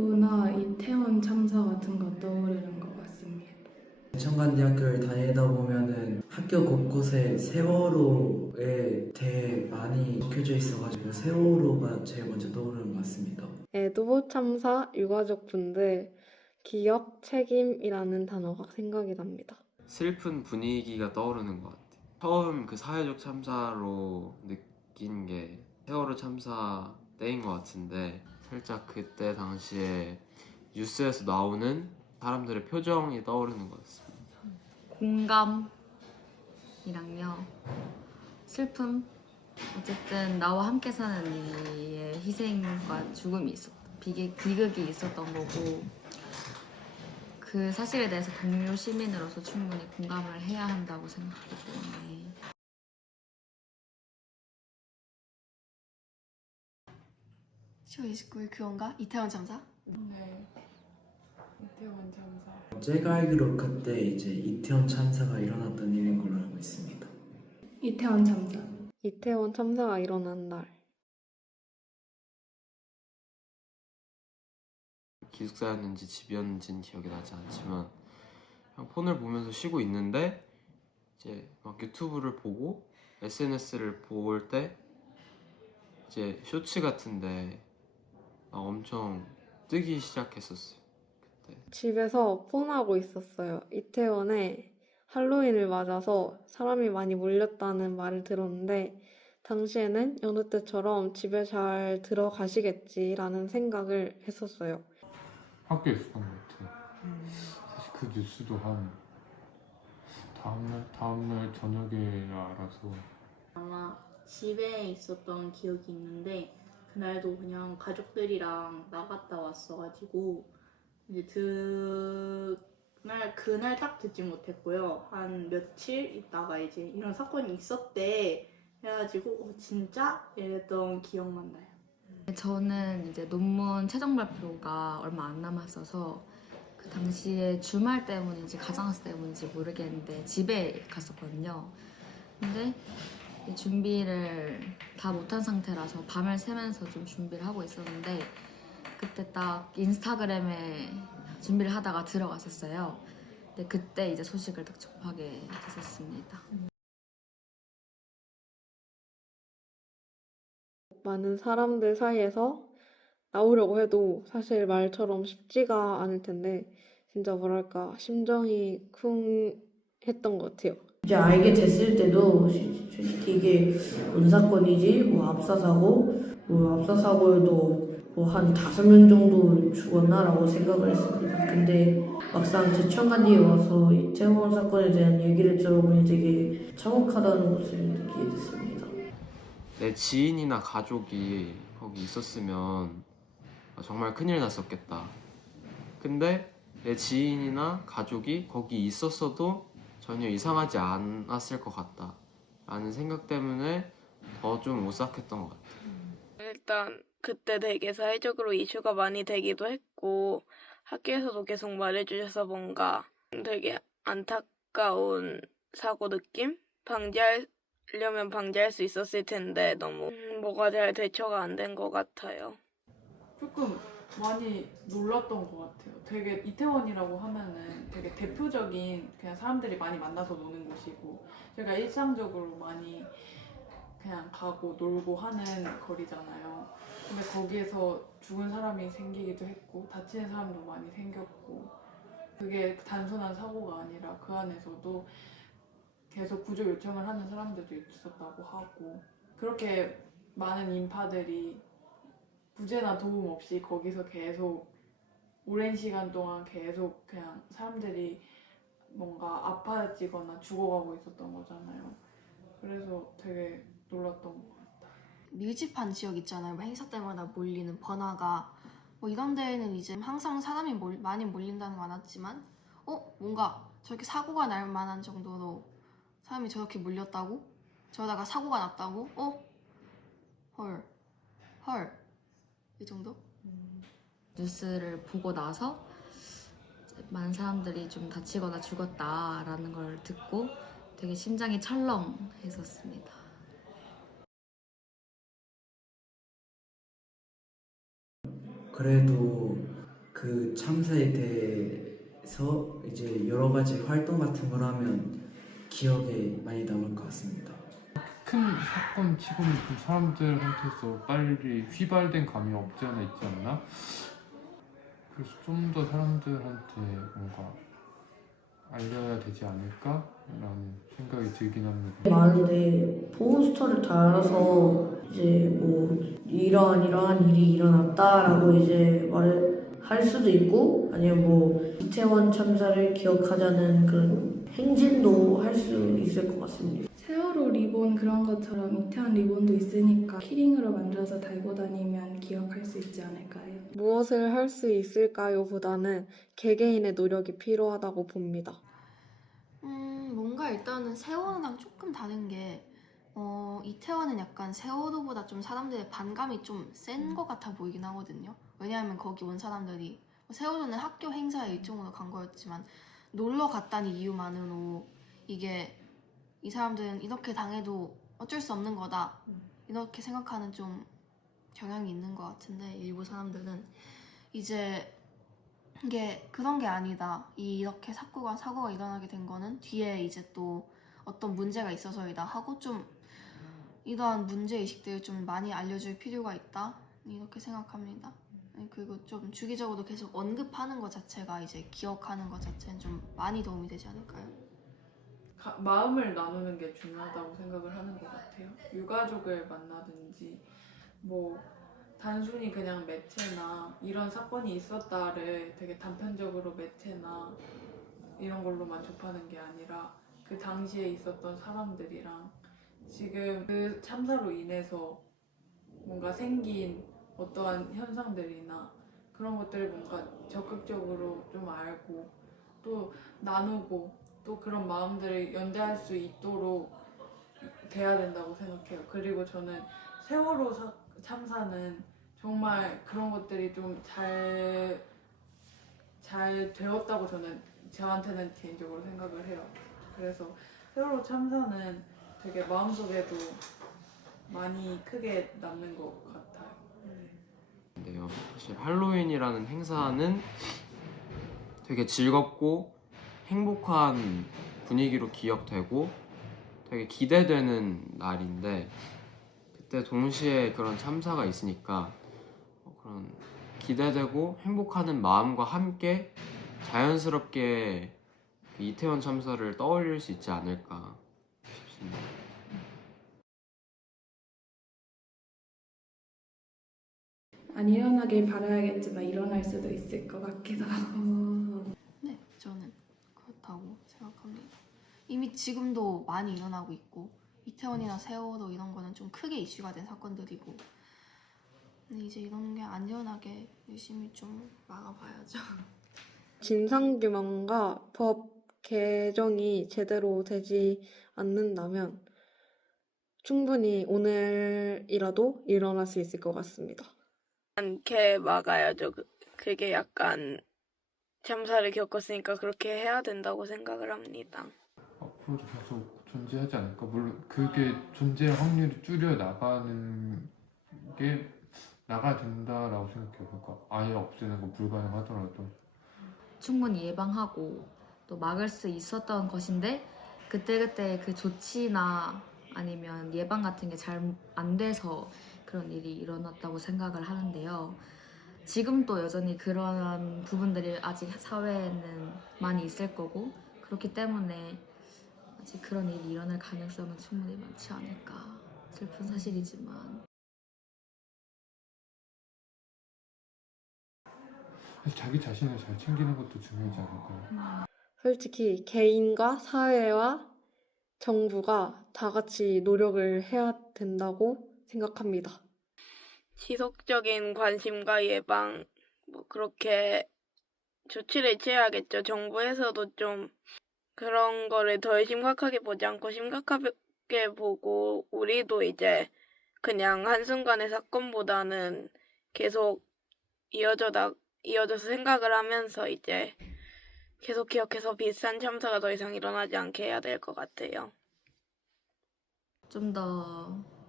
세월호나 이태원 참사 같은 거 떠오르는 것 같습니다. 청간대학교를 다니다 보면은 학교 곳곳에 세월호에 대해 많이 적혀져 있어가지고 세월호가 제일 먼저 떠오르는 것 같습니다. 에도 참사 유가족분들 기억, 책임이라는 단어가 생각이 납니다. 슬픈 분위기가 떠오르는 것 같아요. 처음 그 사회적 참사로 느낀 게 세월호 참사 때인 것 같은데 살짝 그때 당시에 뉴스에서 나오는 사람들의 표정이 떠오르는 것 같습니다. 공감이랑요, 슬픔. 어쨌든 나와 함께 사는 이의 희생과 죽음이 비극이 있었던 거고, 그 사실에 대해서 동료 시민으로서 충분히 공감을 해야 한다고 생각하기 때문에. (10월 29일) 그건가? 이태원 참사? 네, 이태원 참사. 제가 알기로 그때 이제 이태원 참사가 일어났던 일인 걸로 알고 있습니다. 이태원 참사. 이태원 참사가 일어난 날. 기숙사였는지 집이었는지는 기억이 나지 않지만 그냥 폰을 보면서 쉬고 있는데 이제 막 유튜브를 보고 SNS를 볼 때 이제 쇼츠 같은데 막 엄청 뜨기 시작했었어요. 그때 집에서 폰하고 있었어요. 이태원에 할로윈을 맞아서 사람이 많이 몰렸다는 말을 들었는데 당시에는 여느 때처럼 집에 잘 들어가시겠지라는 생각을 했었어요. 학교에 있었던 것 같아요. 사실 그 뉴스도 한 다음날 저녁에 알아서. 아마 집에 있었던 기억이 있는데 그날도 그냥 가족들이랑 나갔다 왔어가지고 이제 그날 딱 듣지 못했고요. 한 며칠 있다가 이제 이런 사건이 있었대 해가지고 진짜? 이랬던 기억만 나요. 저는 이제 논문 최종 발표가 얼마 안 남았어서 그 당시에 주말 때문인지 가장학생 때문인지 모르겠는데 집에 갔었거든요. 근데 이 준비를 다 못한 상태라서 밤을 새면서 좀 준비를 하고 있었는데 그때 딱 인스타그램에 준비를 하다가 들어갔었어요. 근데 그때 이제 소식을 딱 접하게 됐었습니다. 많은 사람들 사이에서 나오려고 해도 사실 말처럼 쉽지가 않을 텐데 진짜 뭐랄까 심정이 쿵 했던 것 같아요. 이제 알게 됐을 때도 솔직히 이게 뭔 사건이지? 뭐 압사사고에도 뭐 한 5명 정도 죽었나라고 생각을 했습니다. 근데 막상 제천간디에 와서 이태원 사건에 대한 얘기를 들어보니 되게 참혹하다는 것을 느끼게 됐습니다. 내 지인이나 가족이 거기 있었으면 정말 큰일 났었겠다. 근데 내 지인이나 가족이 거기 있었어도 전혀 이상하지 않았을 것 같다 라는 생각 때문에 더 좀 오싹했던 것 같아요. 일단 그때 되게 사회적으로 이슈가 많이 되기도 했고 학교에서도 계속 말해주셔서 뭔가 되게 안타까운 사고 느낌? 방지하려면 방지할 수 있었을 텐데 너무 뭐가 잘 대처가 안 된 것 같아요. 조금 많이 놀랐던 것 같아요. 되게 이태원이라고 하면은 되게 대표적인 그냥 사람들이 많이 만나서 노는 곳이고 제가 일상적으로 많이 그냥 가고 놀고 하는 거리잖아요. 근데 거기에서 죽은 사람이 생기기도 했고 다치는 사람도 많이 생겼고 그게 단순한 사고가 아니라 그 안에서도 계속 구조 요청을 하는 사람들도 있었다고 하고 그렇게 많은 인파들이 부재나 도움 없이 거기서 계속 오랜 시간 동안 계속 그냥 사람들이 뭔가 아파지거나 죽어가고 있었던 거잖아요. 그래서 되게 놀랐던 것 같아요. 밀집한 지역 있잖아요. 뭐 행사 때마다 몰리는 번화가 뭐 이런 데에는 이제 항상 사람이 많이 몰린다는 건 많았지만 뭔가 저렇게 사고가 날 만한 정도로 사람이 저렇게 몰렸다고? 저러다가 사고가 났다고? 헐 이 정도? 뉴스를 보고 나서 많은 사람들이 좀 다치거나 죽었다라는 걸 듣고 되게 심장이 철렁했었습니다. 그래도 그 참사에 대해서 이제 여러 가지 활동 같은 걸 하면 기억에 많이 남을 것 같습니다. 큰 사건 치고는 좀 사람들한테서 빨리 휘발된 감이 없지 않아 있지 않나? 그래서 좀 더 사람들한테 뭔가 알려야 되지 않을까라는 생각이 들긴 합니다. 많은데 포스터를 달아서 이제 뭐 이러한 일이 일어났다라고 이제 말을 할 수도 있고, 아니면 뭐 이태원 참사를 기억하자는 그런 행진도 할 수 있을 것 같습니다. 세월호 리본 그런 것처럼 이태원 리본도 있으니까 키링으로 만들어서 달고 다니면 기억할 수 있지 않을까요? 무엇을 할 수 있을까요? 보다는 개개인의 노력이 필요하다고 봅니다. 뭔가 일단은 세월호랑 조금 다른 게 이태원은 약간 세월호보다 좀 사람들의 반감이 좀 센 것 같아 보이긴 하거든요. 왜냐하면 거기 온 사람들이 세월호는 학교 행사의 일종으로 간 거였지만 놀러 갔다는 이유만으로 이게 이 사람들은 이렇게 당해도 어쩔 수 없는 거다 이렇게 생각하는 좀 경향이 있는 것 같은데, 일부 사람들은 이제 이게 그런 게 아니다, 이렇게 사고가 일어나게 된 거는 뒤에 이제 또 어떤 문제가 있어서이다 하고 좀 이러한 문제의식들을 좀 많이 알려줄 필요가 있다 이렇게 생각합니다. 그리고 좀 주기적으로 계속 언급하는 것 자체가 이제 기억하는 것 자체는 좀 많이 도움이 되지 않을까요? 마음을 나누는 게 중요하다고 생각을 하는 것 같아요. 유가족을 만나든지 뭐 단순히 그냥 매체나 이런 사건이 있었다를 되게 단편적으로 매체나 이런 걸로만 접하는 게 아니라 그 당시에 있었던 사람들이랑 지금 그 참사로 인해서 뭔가 생긴 어떠한 현상들이나 그런 것들을 뭔가 적극적으로 좀 알고 또 나누고 또 그런 마음들을 연대할 수 있도록 돼야 된다고 생각해요. 그리고 저는 세월호 참사는 정말 그런 것들이 좀 잘 되었다고 저한테는 개인적으로 생각을 해요. 그래서 세월호 참사는 되게 마음속에도 많이 크게 남는 것 같아요. 근데요, 사실 할로윈이라는 행사는 되게 즐겁고 행복한 분위기로 기억되고 되게 기대되는 날인데, 그때 동시에 그런 참사가 있으니까 그런 기대되고 행복하는 마음과 함께 자연스럽게 이태원 참사를 떠올릴 수 있지 않을까 싶습니다. 안 일어나길 바라야겠지만 일어날 수도 있을 것 같기도 하고. 네, 저는 그렇다고 생각합니다. 이미 지금도 많이 일어나고 있고 이태원이나 세월호 이런 거는 좀 크게 이슈가 된 사건들이고, 근데 이제 이런 게 안 일어나게 열심히 좀 막아봐야죠. 진상규명과 법 개정이 제대로 되지 않는다면 충분히 오늘이라도 일어날 수 있을 것 같습니다. 않게 막아야죠. 그게 약간 참사를 겪었으니까 그렇게 해야 된다고 생각을 합니다. 앞으로도 계속 존재하지 않을까? 물론 그게 존재할 확률이 줄여 나가는 게 나가야 된다라고 생각해요. 그러니까 아예 없애는 건 불가능하더라도 충분히 예방하고 또 막을 수 있었던 것인데 그때그때 그 조치나 아니면 예방 같은 게 잘 안 돼서 그런 일이 일어났다고 생각을 하는데요. 지금도 여전히 그런 부분들이 아직 사회에는 많이 있을 거고, 그렇기 때문에 아직 그런 일이 일어날 가능성은 충분히 많지 않을까. 슬픈 사실이지만. 자기 자신을 잘 챙기는 것도 중요하지 않을까요? 솔직히 개인과 사회와 정부가 다 같이 노력을 해야 된다고 생각합니다. 지속적인 관심과 예방, 그렇게 조치를 취해야겠죠. 정부에서도 좀 그런 거를 덜 심각하게 보지 않고 심각하게 보고, 우리도 이제 그냥 한순간의 사건보다는 계속 이어져서 생각을 하면서 이제 계속 기억해서 비슷한 참사가 더 이상 일어나지 않게 해야 될 것 같아요. 좀 더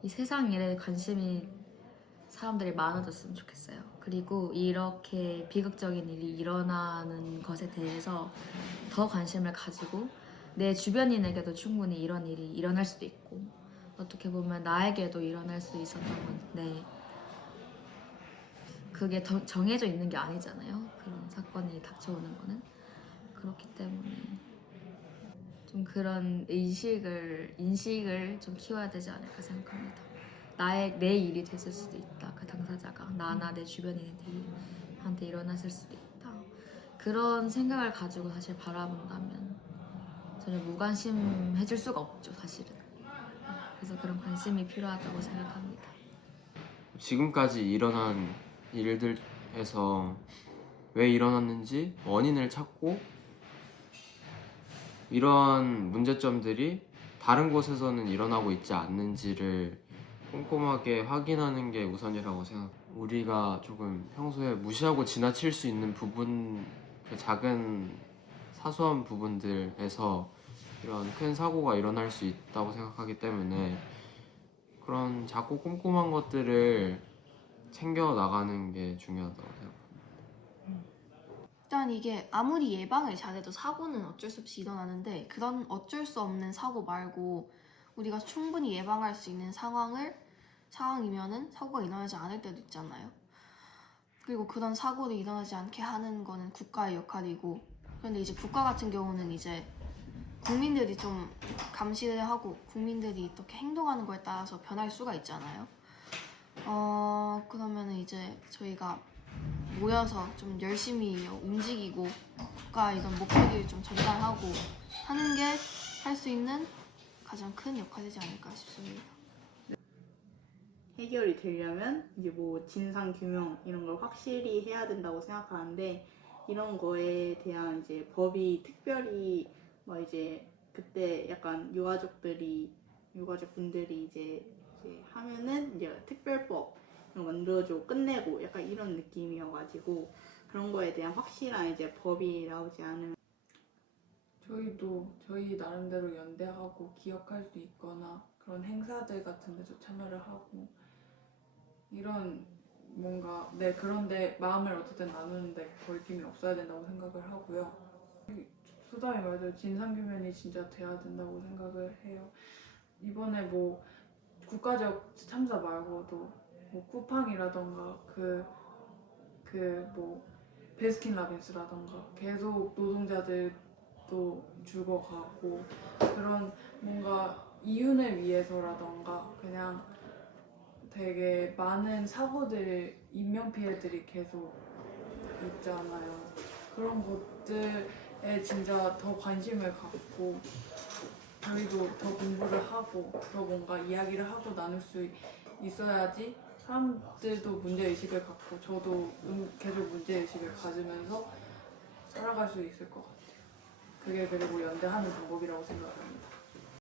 이 세상 일에 관심이 사람들이 많아졌으면 좋겠어요. 그리고 이렇게 비극적인 일이 일어나는 것에 대해서 더 관심을 가지고 내 주변인에게도 충분히 이런 일이 일어날 수도 있고 어떻게 보면 나에게도 일어날 수 있었던 건데 그게 정해져 있는 게 아니잖아요. 그런 사건이 닥쳐오는 거는. 그렇기 때문에 좀 그런 인식을 좀 키워야 되지 않을까 생각합니다. 내 일이 됐을 수도 있다. 그 당사자가 나나 내 주변인한테 일어났을 수도 있다. 그런 생각을 가지고 사실 바라본다면 전혀 무관심해질 수가 없죠, 사실은. 그래서 그런 관심이 필요하다고 생각합니다. 지금까지 일어난 일들에서 왜 일어났는지 원인을 찾고 이러한 문제점들이 다른 곳에서는 일어나고 있지 않는지를 꼼꼼하게 확인하는 게 우선이라고 생각해요. 우리가 조금 평소에 무시하고 지나칠 수 있는 부분, 그 작은 사소한 부분들에서 이런 큰 사고가 일어날 수 있다고 생각하기 때문에 그런 작고 꼼꼼한 것들을 챙겨 나가는 게 중요하다고 생각합니다. 일단 이게 아무리 예방을 잘해도 사고는 어쩔 수 없이 일어나는데 그런 어쩔 수 없는 사고 말고 우리가 충분히 예방할 수 있는 상황이면은 사고가 일어나지 않을 때도 있잖아요. 그리고 그런 사고를 일어나지 않게 하는 거는 국가의 역할이고 그런데 이제 국가 같은 경우는 이제 국민들이 좀 감시를 하고 국민들이 어떻게 행동하는 거에 따라서 변할 수가 있잖아요. 그러면은 이제 저희가 모여서 좀 열심히 움직이고 국가 이런 목소리를 좀 전달하고 하는 게 할 수 있는 가장 큰 역할이지 않을까 싶습니다. 해결이 되려면 이제 뭐 진상 규명 이런 걸 확실히 해야 된다고 생각하는데 이런 거에 대한 이제 법이 특별히 뭐 이제 그때 약간 유가족분들이 이제 하면은 이제 특별법 만들어주고 끝내고 약간 이런 느낌이어가지고 그런 거에 대한 확실한 이제 법이 나오지 않으면 저희도 저희 나름대로 연대하고 기억할 수 있거나 그런 행사들 같은 데서 참여를 하고 이런 뭔가 그런데 마음을 어쨌든 나누는데 거리낌이 없어야 된다고 생각을 하고요. 수담이 말대로 진상규명이 진짜 돼야 된다고 생각을 해요. 이번에 뭐 국가적 참사 말고도 뭐 쿠팡이라던가 뭐 베스킨라빈스라던가 계속 노동자들도 죽어가고 그런 뭔가 이윤을 위해서라던가 그냥 되게 많은 사고들, 인명피해들이 계속 있잖아요. 그런 것들에 진짜 더 관심을 갖고 저희도 더 공부를 하고 더 뭔가 이야기를 하고 나눌 수 있어야지 사람들도 문제의식을 갖고 저도 계속 문제의식을 가지면서 살아갈 수 있을 것 같아요. 그게 그리고 연대하는 방법이라고 생각합니다.